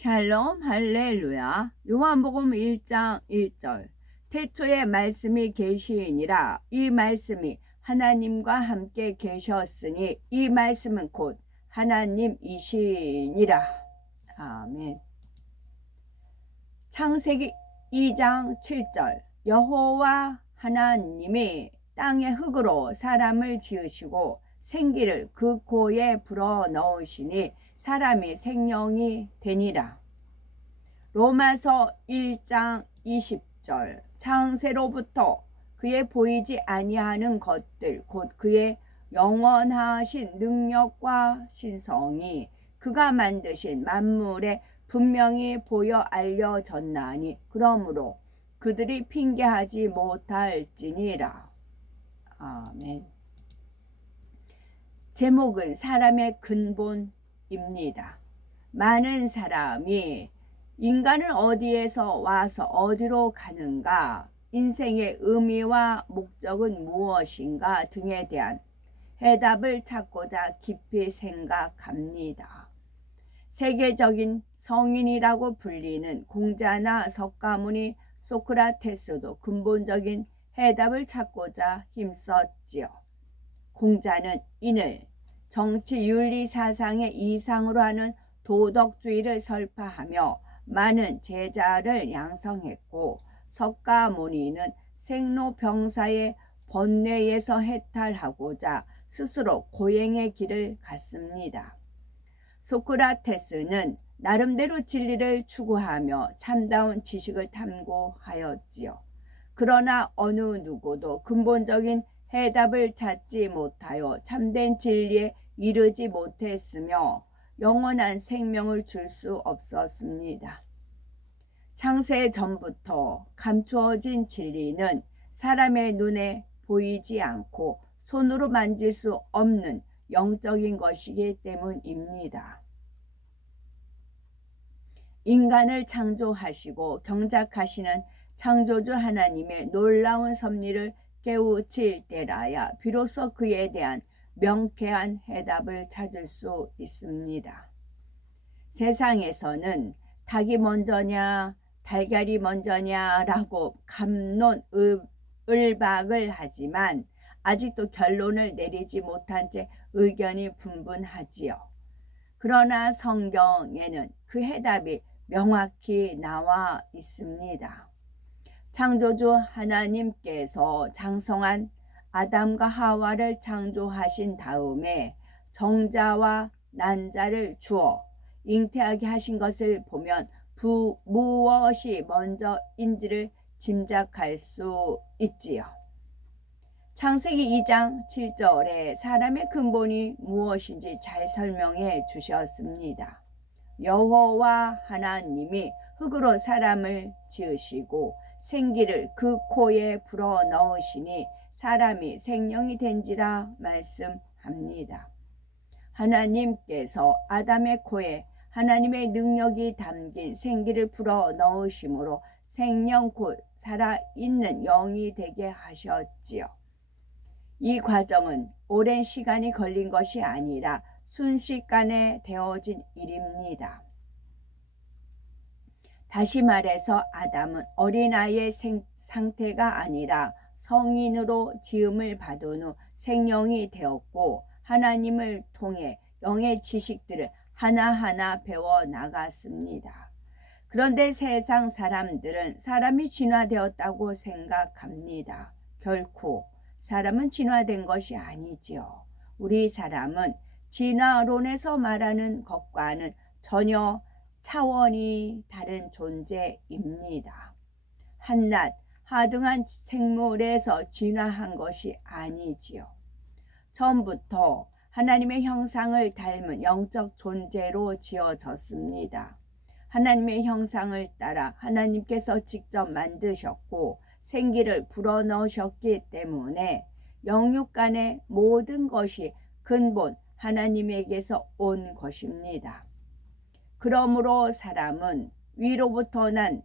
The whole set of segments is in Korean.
샬롬 할렐루야. 요한복음 1장 1절. 태초에 말씀이 계시니라. 이 말씀이 하나님과 함께 계셨으니 이 말씀은 곧 하나님이시니라. 아멘. 창세기 2장 7절. 여호와 하나님이 땅의 흙으로 사람을 지으시고 생기를 그 코에 불어 넣으시니 사람이 생명이 되니라. 로마서 1장 20절. 창세로부터 그의 보이지 아니하는 것들 곧 그의 영원하신 능력과 신성이 그가 만드신 만물에 분명히 보여 알려졌나니 그러므로 그들이 핑계하지 못할지니라. 아멘. 제목은 사람의 근본입니다. 많은 사람이 인간은 어디에서 와서 어디로 가는가, 인생의 의미와 목적은 무엇인가 등에 대한 해답을 찾고자 깊이 생각합니다. 세계적인 성인이라고 불리는 공자나 석가모니, 소크라테스도 근본적인 해답을 찾고자 힘썼지요. 공자는 이를 정치 윤리 사상의 이상으로 하는 도덕주의를 설파하며 많은 제자를 양성했고, 석가모니는 생로병사의 번뇌에서 해탈하고자 스스로 고행의 길을 갔습니다. 소크라테스는 나름대로 진리를 추구하며 참다운 지식을 탐구하였지요. 그러나 어느 누구도 근본적인 해답을 찾지 못하여 참된 진리에 이르지 못했으며 영원한 생명을 줄 수 없었습니다. 창세 전부터 감추어진 진리는 사람의 눈에 보이지 않고 손으로 만질 수 없는 영적인 것이기 때문입니다. 인간을 창조하시고 경작하시는 창조주 하나님의 놀라운 섭리를 깨우칠 때라야 비로소 그에 대한 명쾌한 해답을 찾을 수 있습니다. 세상에서는 닭이 먼저냐 달걀이 먼저냐라고 갑론을박을 하지만 아직도 결론을 내리지 못한 채 의견이 분분하지요. 그러나 성경에는 그 해답이 명확히 나와 있습니다. 창조주 하나님께서 장성한 아담과 하와를 창조하신 다음에 정자와 난자를 주어 잉태하게 하신 것을 보면 무엇이 먼저인지를 짐작할 수 있지요. 창세기 2장 7절에 사람의 근본이 무엇인지 잘 설명해 주셨습니다. 여호와 하나님이 흙으로 사람을 지으시고 생기를 그 코에 불어 넣으시니 사람이 생명이 된지라 말씀합니다. 하나님께서 아담의 코에 하나님의 능력이 담긴 생기를 불어 넣으심으로 생명 곧 살아있는 영이 되게 하셨지요. 이 과정은 오랜 시간이 걸린 것이 아니라 순식간에 되어진 일입니다. 다시 말해서 아담은 어린아이의 상태가 아니라 성인으로 지음을 받은 후 생명이 되었고 하나님을 통해 영의 지식들을 하나하나 배워 나갔습니다. 그런데 세상 사람들은 사람이 진화되었다고 생각합니다. 결코 사람은 진화된 것이 아니지요. 우리 사람은 진화론에서 말하는 것과는 전혀 차원이 다른 존재입니다. 한낱 하등한 생물에서 진화한 것이 아니지요. 처음부터 하나님의 형상을 닮은 영적 존재로 지어졌습니다. 하나님의 형상을 따라 하나님께서 직접 만드셨고 생기를 불어넣으셨기 때문에 영육 간의 모든 것이 근본 하나님에게서 온 것입니다. 그러므로 사람은 위로부터 난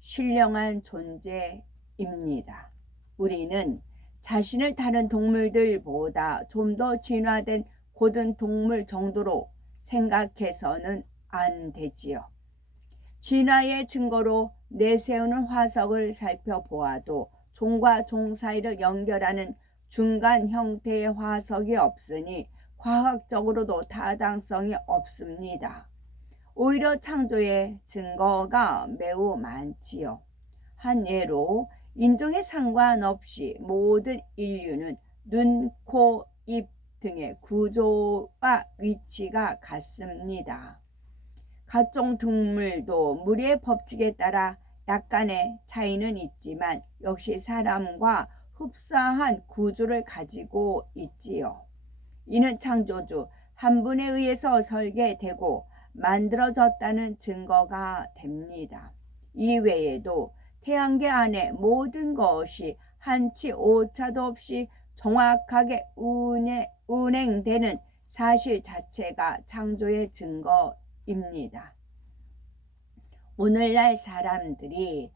신령한 존재입니다. 우리는 자신을 다른 동물들보다 좀 더 진화된 고든 동물 정도로 생각해서는 안 되지요. 진화의 증거로 내세우는 화석을 살펴보아도 종과 종 사이를 연결하는 중간 형태의 화석이 없으니 과학적으로도 타당성이 없습니다. 오히려 창조의 증거가 매우 많지요. 한 예로 인종에 상관없이 모든 인류는 눈, 코, 입 등의 구조와 위치가 같습니다. 각종 동물도 무리의 법칙에 따라 약간의 차이는 있지만 역시 사람과 흡사한 구조를 가지고 있지요. 이는 창조주 한 분에 의해서 설계되고 만들어졌다는 증거가 됩니다. 이외에도 태양계 안에 모든 것이 한치 오차도 없이 정확하게 운행되는 사실 자체가 창조의 증거입니다. 오늘날 사람들이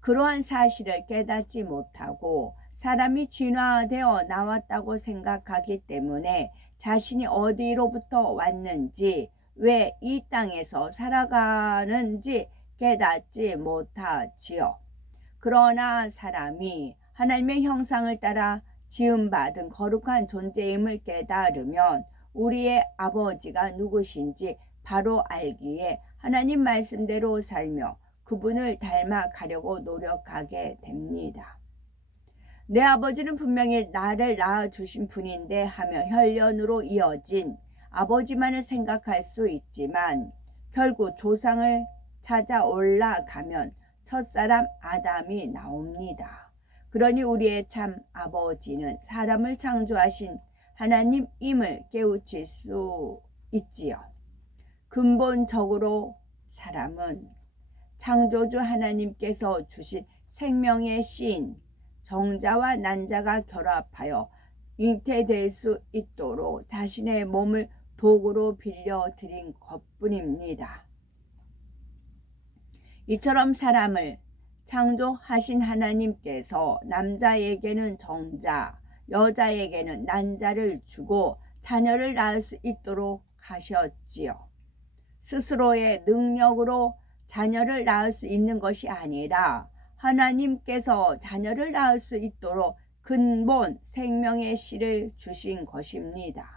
그러한 사실을 깨닫지 못하고 사람이 진화되어 나왔다고 생각하기 때문에 자신이 어디로부터 왔는지, 왜 이 땅에서 살아가는지 깨닫지 못하지요. 그러나 사람이 하나님의 형상을 따라 지음받은 거룩한 존재임을 깨달으면 우리의 아버지가 누구신지 바로 알기에 하나님 말씀대로 살며 그분을 닮아가려고 노력하게 됩니다. 내 아버지는 분명히 나를 낳아주신 분인데 하며 혈연으로 이어진 아버지만을 생각할 수 있지만 결국 조상을 찾아 올라가면 첫사람 아담이 나옵니다. 그러니 우리의 참 아버지는 사람을 창조하신 하나님임을 깨우칠 수 있지요. 근본적으로 사람은 창조주 하나님께서 주신 생명의 신, 정자와 난자가 결합하여 잉태될 수 있도록 자신의 몸을 도구로 빌려드린 것뿐입니다. 이처럼 사람을 창조하신 하나님께서 남자에게는 정자, 여자에게는 난자를 주고 자녀를 낳을 수 있도록 하셨지요. 스스로의 능력으로 자녀를 낳을 수 있는 것이 아니라 하나님께서 자녀를 낳을 수 있도록 근본 생명의 씨를 주신 것입니다.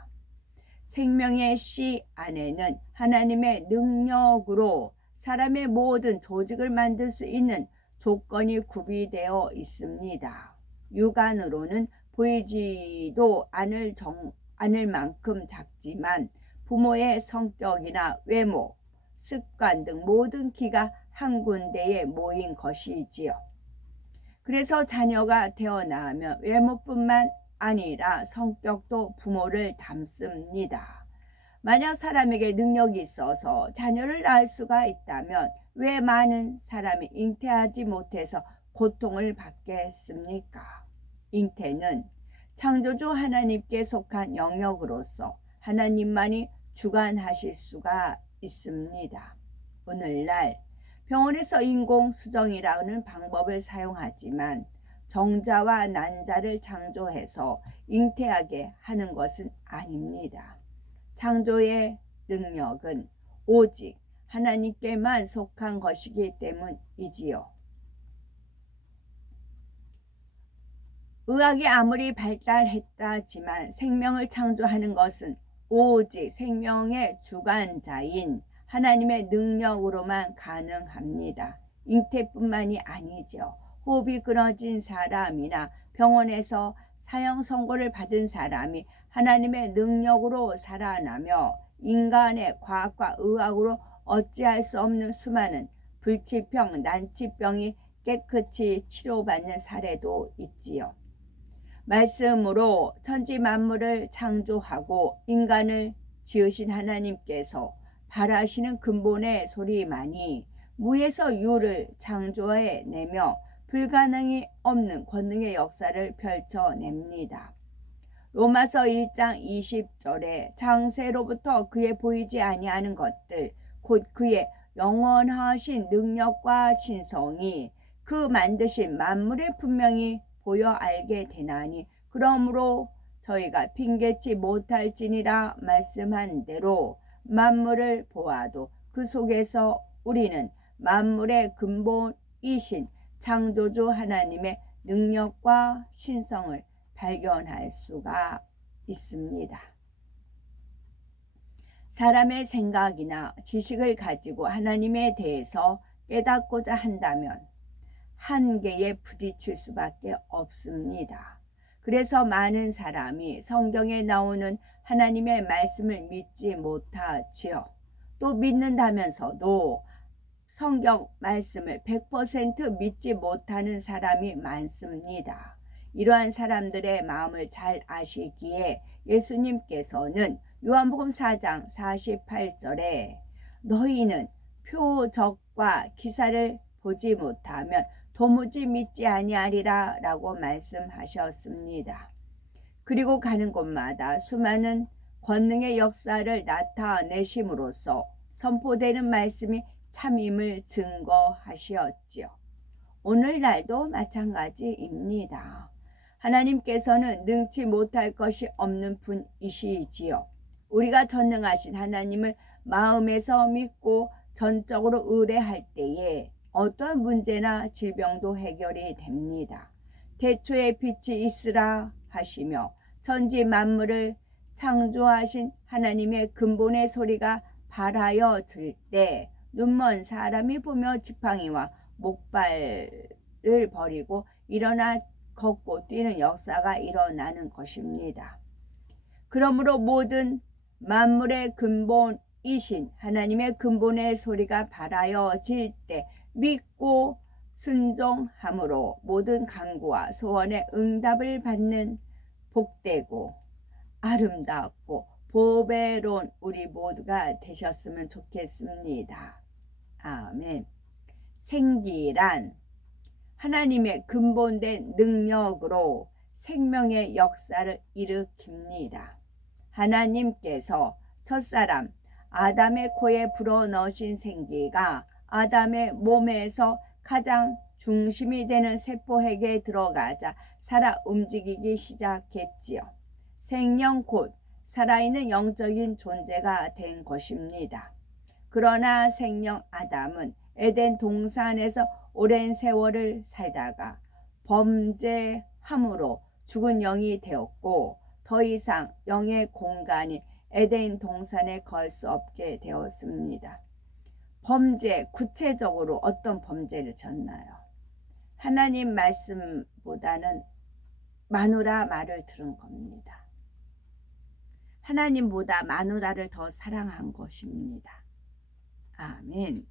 생명의 씨 안에는 하나님의 능력으로 사람의 모든 조직을 만들 수 있는 조건이 구비되어 있습니다. 육안으로는 보이지도 않을 만큼 작지만 부모의 성격이나 외모, 습관 등 모든 기가 한 군데에 모인 것이지요. 그래서 자녀가 태어나면 외모뿐만 아니라 성격도 부모를 닮습니다. 만약 사람에게 능력이 있어서 자녀를 낳을 수가 있다면 왜 많은 사람이 잉태하지 못해서 고통을 받겠습니까? 잉태는 창조주 하나님께 속한 영역으로서 하나님만이 주관하실 수가 있습니다. 오늘날 병원에서 인공수정이라는 방법을 사용하지만 정자와 난자를 창조해서 잉태하게 하는 것은 아닙니다. 창조의 능력은 오직 하나님께만 속한 것이기 때문이지요. 의학이 아무리 발달했다지만 생명을 창조하는 것은 오직 생명의 주관자인 하나님의 능력으로만 가능합니다. 잉태뿐만이 아니죠. 호흡이 끊어진 사람이나 병원에서 사형 선고를 받은 사람이 하나님의 능력으로 살아나며 인간의 과학과 의학으로 어찌할 수 없는 수많은 불치병, 난치병이 깨끗이 치료받는 사례도 있지요. 말씀으로 천지 만물을 창조하고 인간을 지으신 하나님께서 바라시는 근본의 소리만이 무에서 유를 창조해내며 불가능이 없는 권능의 역사를 펼쳐냅니다. 로마서 1장 20절에 창세로부터 그의 보이지 아니하는 것들 곧 그의 영원하신 능력과 신성이 그 만드신 만물에 분명히 보여 알게 되나니 그러므로 저희가 핑계치 못할지니라 말씀한 대로 만물을 보아도 그 속에서 우리는 만물의 근본이신 창조주 하나님의 능력과 신성을 발견할 수가 있습니다. 사람의 생각이나 지식을 가지고 하나님에 대해서 깨닫고자 한다면 한계에 부딪힐 수밖에 없습니다. 그래서 많은 사람이 성경에 나오는 하나님의 말씀을 믿지 못하지요. 또 믿는다면서도 성경 말씀을 100% 믿지 못하는 사람이 많습니다. 이러한 사람들의 마음을 잘 아시기에 예수님께서는 요한복음 4장 48절에 너희는 표적과 기사를 보지 못하면 도무지 믿지 아니하리라 라고 말씀하셨습니다. 그리고 가는 곳마다 수많은 권능의 역사를 나타내심으로써 선포되는 말씀이 참임을 증거하시었지요. 오늘날도 마찬가지입니다. 하나님께서는 능치 못할 것이 없는 분이시지요. 우리가 전능하신 하나님을 마음에서 믿고 전적으로 의뢰할 때에 어떠한 문제나 질병도 해결이 됩니다. 태초에 빛이 있으라 하시며 천지 만물을 창조하신 하나님의 근본의 소리가 발하여 질 때 눈먼 사람이 보며 지팡이와 목발을 버리고 일어나 걷고 뛰는 역사가 일어나는 것입니다. 그러므로 모든 만물의 근본이신 하나님의 근본의 소리가 발하여질 때 믿고 순종함으로 모든 간구와 소원의 응답을 받는 복되고 아름답고 보배로운 우리 모두가 되셨으면 좋겠습니다. 아멘. 생기란 하나님의 근본된 능력으로 생명의 역사를 일으킵니다. 하나님께서 첫사람 아담의 코에 불어넣으신 생기가 아담의 몸에서 가장 중심이 되는 세포핵에 들어가자 살아 움직이기 시작했지요. 생명 곧 살아있는 영적인 존재가 된 것입니다. 그러나 생명 아담은 에덴 동산에서 오랜 세월을 살다가 범죄함으로 죽은 영이 되었고 더 이상 영의 공간이 에덴 동산에 걸 수 없게 되었습니다. 범죄, 구체적으로 어떤 범죄를 졌나요? 하나님 말씀보다는 마누라 말을 들은 겁니다. 하나님보다 마누라를 더 사랑한 것입니다. 아멘.